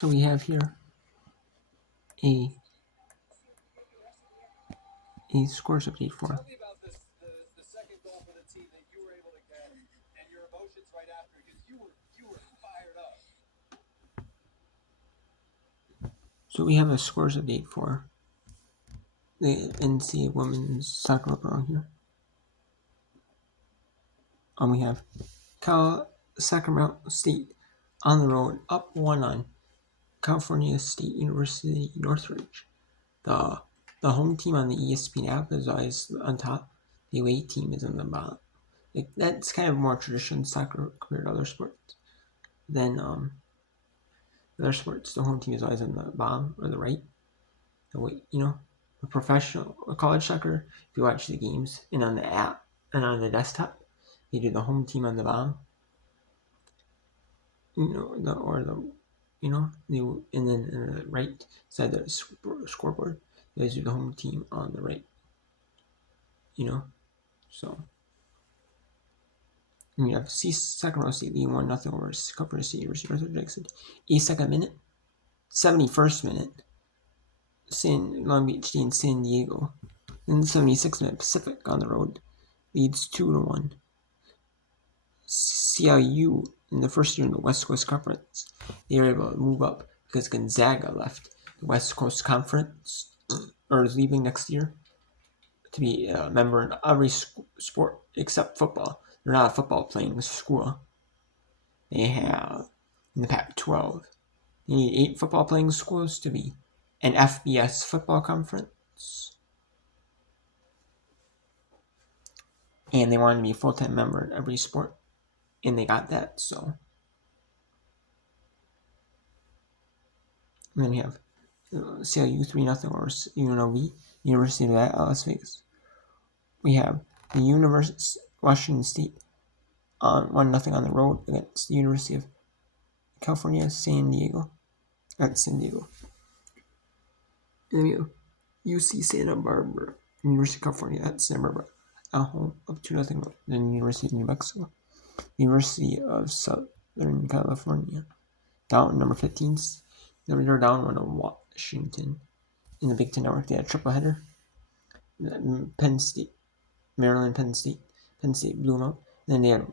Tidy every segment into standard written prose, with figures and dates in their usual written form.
So we have here a scores update for So we have a scores update for the NCAA women's soccer overall here. We have Sacramento State on the road, up 1 on California State University Northridge. The home team on the ESPN app is always on top. The away team is on the bottom. That's kind of more tradition soccer compared to other sports. Then other sports, the home team is always on the bottom or the right. The way the professional college soccer, if you watch the games and on the app and on the desktop, they do the home team on the bottom. And then on the right side of the scoreboard, they always do the home team on the right. So we have Sacramento State leading 1-0 over California State University Northridge Jackson. 82nd minute, 71st minute, Long Beach and San Diego. Then the 76th minute, Pacific on the road leads 2-1. CIU in the first year in the West Coast Conference, they were able to move up because Gonzaga left the West Coast Conference or is leaving next year to be a member in every sport except football. They're not a football playing school. They have in the Pac-12. You need 8 football playing schools to be an FBS football conference. And they wanted to be a full-time member in every sport. And they got that, so. And then we have CLU 3-0 over UNLV, University of Las Vegas. We have the Washington State on 1-0 on the road against the University of California, San Diego. And then we have UC Santa Barbara, University of California at Santa Barbara, at home up 2-0. Then University of New Mexico, University of Southern California, down number 15. They're down 1 to Washington. In the Big Ten Network, they had a triple header. Penn State, Maryland, Penn State blew them out. And then they had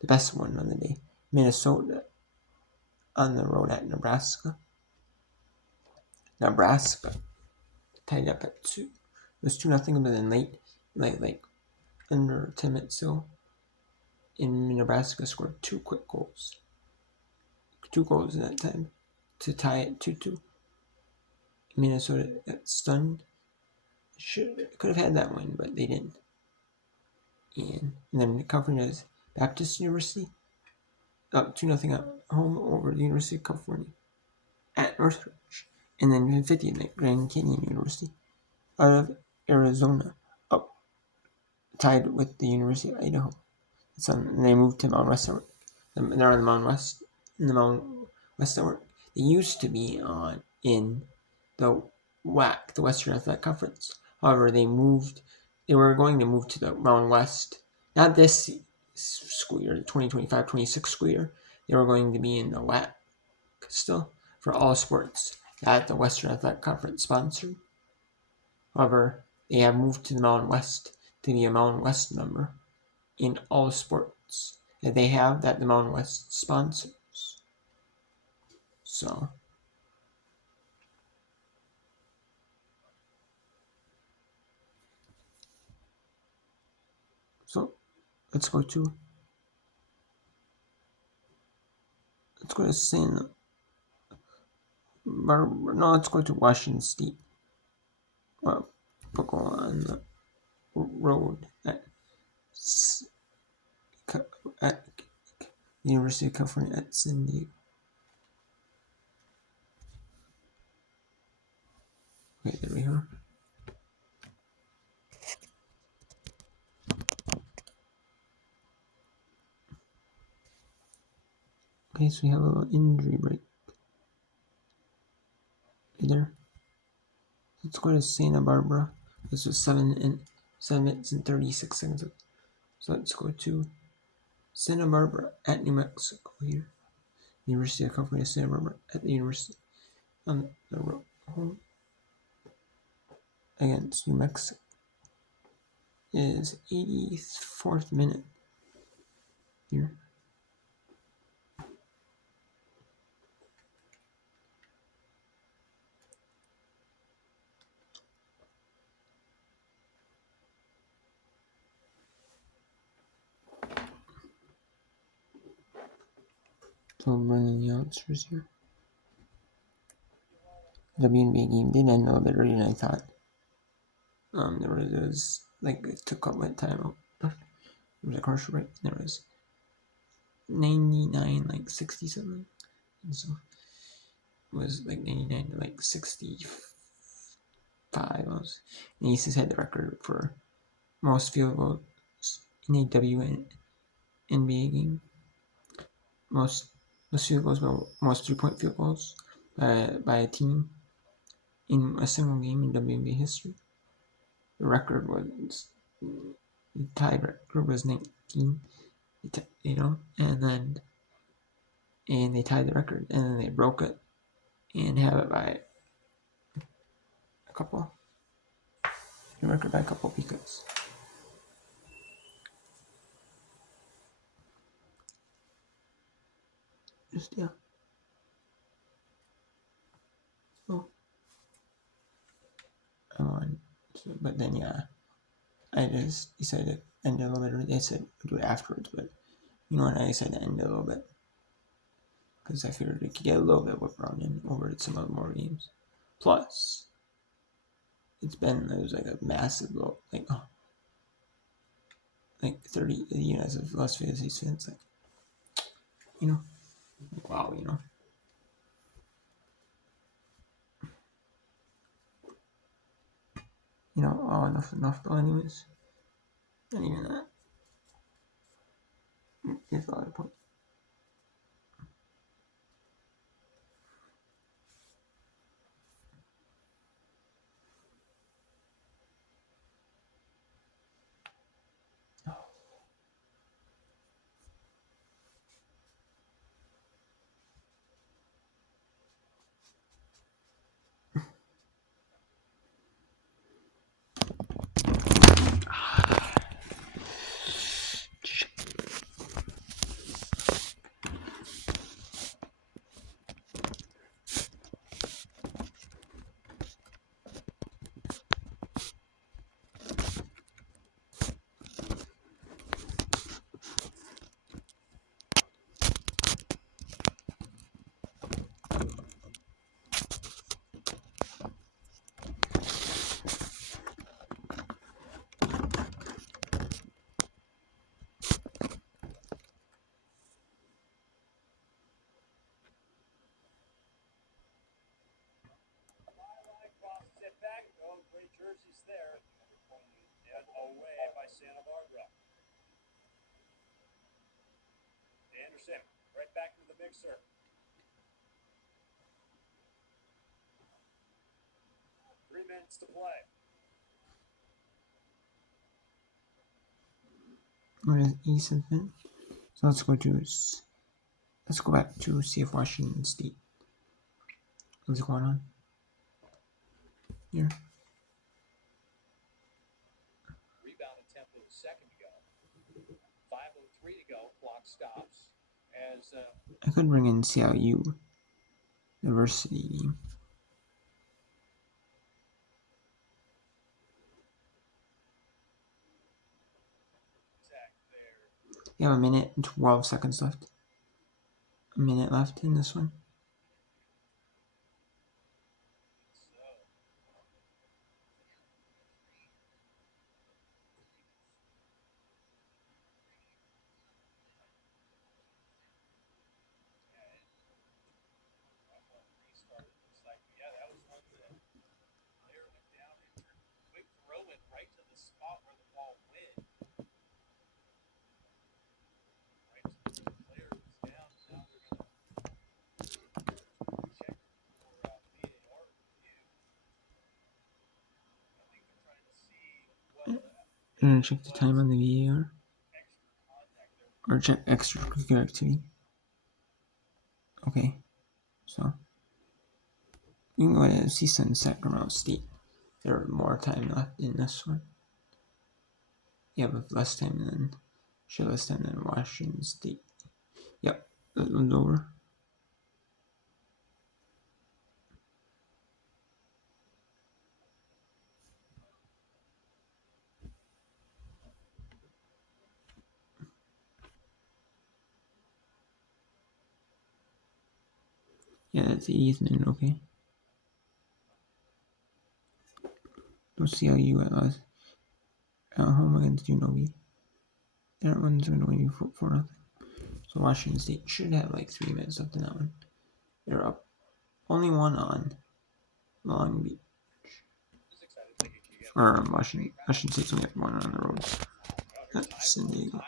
the best one on the day, Minnesota on the road at Nebraska. Nebraska tied up at 2. It was 2-0, but then late, like under 10 minutes so. And Nebraska scored 2 quick goals. 2 goals in that time to tie it 2-2. Minnesota got stunned. Could have had that win, but they didn't. And then California's Baptist University up 2-0 at home over the University of California at Northridge. And then 50th at Grand Canyon University out of Arizona up tied with the University of Idaho. And they moved to Mountain West Network. They're on the Mountain West Network. They used to be in the WAC, the Western Athletic Conference. However, they were going to move to the Mountain West. Not this school year, the 2025-26 school year. They were going to be in the WAC still for all sports that the Western Athletic Conference sponsored. However, they have moved to the Mountain West to be a Mountain West member in all sports that they have that the Mountain West sponsors. So let's go to Santa Barbara. No, let's go to Washington State. Well, we'll go on the road at University of California at San Diego. Okay, there we are. Okay, so we have a little injury break. Okay, there. Let's go to Santa Barbara. This was 7 minutes and 36 seconds. So let's go to Santa Barbara at New Mexico here. the University of California Santa Barbara at the University on the road home against New Mexico is 84th minute here. So I'm bringing the answers here. The WNBA game did end a little bit earlier than I thought. There was like it took up my time out. There was a commercial break. And there was 99 like 60 something, and so it was like 99 to like 65. And Aces had the record for most field goals in a WNBA game. Most field goals, most 3-point field goals by a team in a single game in WNBA history. The record was the tie record was 19, and they tied the record, and then they broke it and have it by a couple. The record by a couple because just yeah. So I'm on. So, but then yeah, I just decided to end it a little bit early. They said we'll do it afterwards, but you know what? I decided to end it a little bit because I figured we could get a little bit whip around and over to some other more games. Plus, it was like a massive low, like 30, as a Las Vegas fans, like, wow, enough though, anyways. Not even that. It's a lot of points. Jerseys there, and away by Santa Barbara. Anderson, right back to the mixer. 3 minutes to play. What is East been? So let's go back to see if Washington State. What's going on here? Rebound attempt with a second to go. 5:03 to go. Clock stops. As I could bring in CLU, the varsity team. You have a minute and 12 seconds left. A minute left in this one. right to the spot where the ball went. Right to the player who's down. Now they're going to check for VAR review. I think they're trying to see what. You're gonna check the time on the VAR or check extracurricular activity. Okay, so you can go ahead and see Sacramento State. There are more time left in this one. Yeah, with less time than Washington State. Yep, that one's over. Yeah, that's the 80th minute, okay. Let's see how you at home against UNLV. That one's going to win you 4-0. So Washington State should have like 3 minutes left in that one. They're up only one on Long Beach. Or Washington State's only up one on the road. That's San Diego.